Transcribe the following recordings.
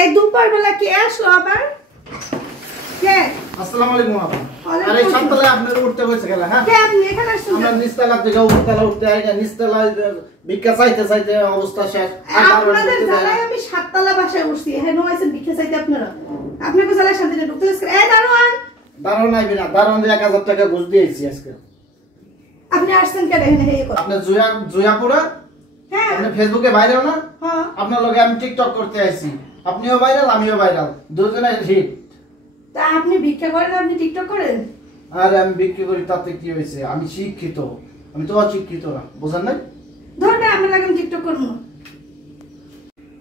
এই দুপুর বেলা কে আসলো আবার? কে? আসসালামু আলাইকুম আপা। আরে সকালে আপনার উঠতে হয়েছে গেল হ্যাঁ? কে আপনি এখানে আসছেন? আমরা নিচতলা থেকে উপরতলা উঠতে আইনা নিচতলা ভিক্ষা চাইতে চাইতে অবস্থা শেষ। আপনাদের জ্বালায় আমি 7 তলা বাসায় উঠছি। হ্যাঁ নয়ছেন ভিক্ষা চাইতে আপনারা। আপনাকে জ্বালায় শান্তিতে ঢুকতে দিছেন। এই দারোয়ান। দারোয়ান আইবে না। দারোয়ান 1000 টাকা ঘুষ দিয়েছি আজকে। আপনি আসছেন কেন এখানে এই কথা? আপনি জুয়াপুরা? হ্যাঁ। আপনি ফেসবুকে ভাইরাল না? হ্যাঁ। আপনার লগে আমি টিকটক করতে আইছি। আপনিও ভাইরাল আমিও ভাইরাল। দুজনে হিট। তা আপনি ভিক্ষা করেন আপনি টিকটক করেন? আরে আমি বিক্রি করি তাতে কি হয়েছে? আমি শিক্ষিত। আমি তো অশিক্ষিত না। বুঝেন নাই? ধরবে আমি লাগেন টিকটক করব না।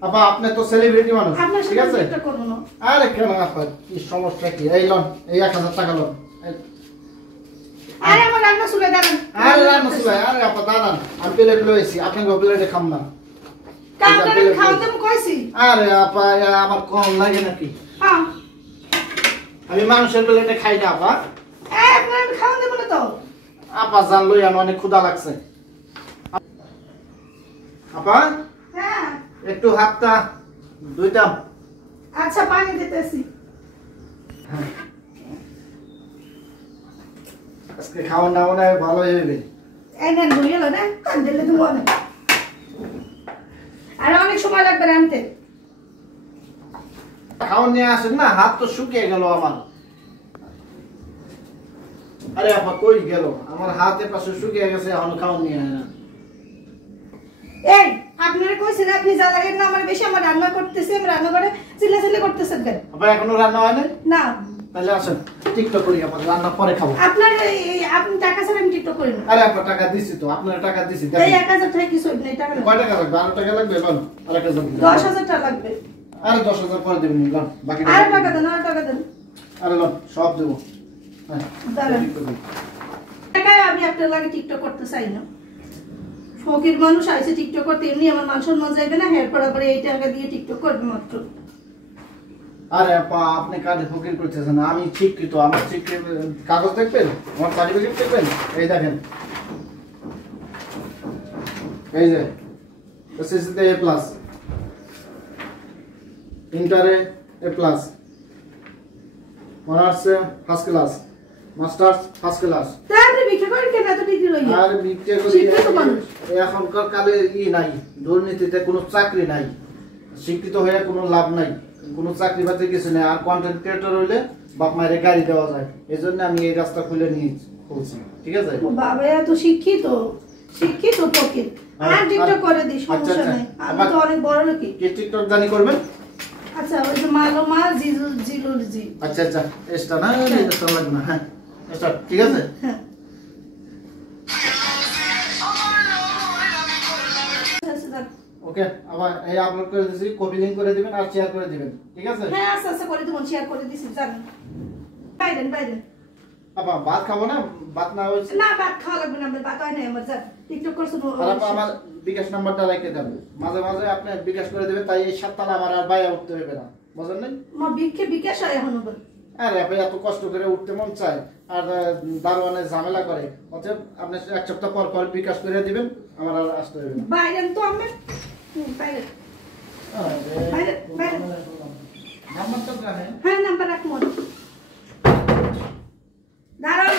আপা আপনি তো সেলিব্রিটি মানুষ। ঠিক আছে? টিকটক করব না। আরে কেন আপা কি সমস্যা কি? এই লন এই 1000 টাকা লন। আরে আমার রান্না চুলে দাঁড়ান। আরে রান্না চুলায় আরে আপা দাঁড়ান। আমি প্লেট লইছি। আপনি প্লেটে খাম না। কাউকে খাওয়াতে আমি কইছি। আরে আপা আমার কম লাগে নাকি? হ্যাঁ। আমি মানুষের প্লেটে খাই না আপা। আপনার আমি খাওয়ান দেব না তো। আপা জান লই আমার অনেক ক্ষুধা লাগছে। আপা হ্যাঁ। একটু হাতটা ধুইতাম। আচ্ছা পানি দিতেছি। আজকে খাওয়া না মনে হয় ভালো হইবে। এই নেন হয়ে গেল না? দিলে তুমি অনেক। আর অনেক সময় লাগবে রাঁধতে। খাওয়া নিয়ে আসেন না হাত তো শুকিয়ে গেল আমার। আরে আপা কই গেল? আমার হাতের পাশে শুকিয়ে গেছে এখন খাওয়া নিয়ে আয় না। এই আপনারা কইছেন আপনি যা লাগেন না আমার বেশি আমার রান্না করতেছি আমি রান্না করে চিল্লাচিল্লি করতেছেন কেন? আপা এখনো রান্না হয় নাই? না। তাহলে আসেন টিকটক করি আপা রান্না পরে খাবো। আপনার আপনি টাকা ছাড়া আমি টিকটক করি না। আরে আপা টাকা দিছি তো আপনার টাকা দিছি। এই 1000 টাকা কিছু নেই টাকা। কয় টাকা লাগবে? 12 টাকা লাগবে লন। আর 1000 10,000 টাকা লাগবে। আরে 10,000 পরে দেবেন লন বাকি আর টাকা দেন আর টাকা দেন। আরে লন সব দেবো। হ্যাঁ দাঁড়ান। টাকায় আমি আপনার লাগে টিকটক করতে চাই না। ফকির মানুষ আইছে টিকটক করতে এমনি আমার মান সম্মান যাইবে না হেয়ার পড়া পরে এই টাকা দিয়ে টিকটক করবে মাত্র। আরে আপা আপনি কাজে ফকির করতেছেন না আমি শিক্ষিত আমার শিক্ষিত কাগজ দেখবেন আমার সার্টিফিকেট দেখবেন এই দেখেন এই যে এসএসসি তে A+ ইন্টারে A+ অনার্সে first class masters first class. তা আপনি ভিক্ষা করেন কেন এত ডিগ্রি লইয়া? আর ভিক্ষা করি শিক্ষিত মানুষ। এখনকার কালে নাই দুর্নীতিতে কোনো চাকরি নাই শিক্ষিত হয়ে কোনো লাভ নাই কোনো চাকরি বাকরি কিছু নেই আর কন্টেন্ট ক্রিয়েটর হইলে বাপ মায়ের গাড়ি দেওয়া যায় এজন্য আমি এই রাস্তা খুলে নিয়েছি বলছি ঠিক আছে? বাবা এত শিক্ষিত শিক্ষিত ফকির আর টিকটক করে দিই সমস্যা নাই আমি তো অনেক বড় নাকি কি টিকটক জানি করবেন? আচ্ছা ওই যে মালো মা জিজু জিলুর জি আচ্ছা আচ্ছা এটা না এটা তো লাগবে না হ্যাঁ এটা ঠিক আছে হ্যাঁ ওকে আবার এই আপলোড করে দিছি কপি লিংক করে দিবেন আর শেয়ার করে দিবেন ঠিক আছে? হ্যাঁ আচ্ছা আচ্ছা করে দিবেন শেয়ার করে দিছি জানেন বাইরেন বাইরেন আপা ভাত খাবো না ভাত না হইছে না ভাত খাওয়া লাগবে না আমার ভাত হয় না আমার যা টিকটক করছ আপা আমার বিকাশ নাম্বারটা রেখে দেন মাঝে মাঝে আপনি বিকাশ করে দিবেন তাই এই 7 তলা আমার আর বাইরে উঠতে হবে না বুঝেন নাই? মা বিকাশ হয় এখন বল আরে আপনি এত কষ্ট করে উঠতে মন চায় আর দারোয়ানে ঝামেলা করে অতএব আপনি এক সপ্তাহ পর পর বিকাশ করে দিবেন আমার আর আসতে হবে না বাইরেন তো আমি বাইরেন বাইরেন বাইরেন নাম্বারটা জানেন? হ্যাঁ নাম্বার রাখুন দাঁড়াও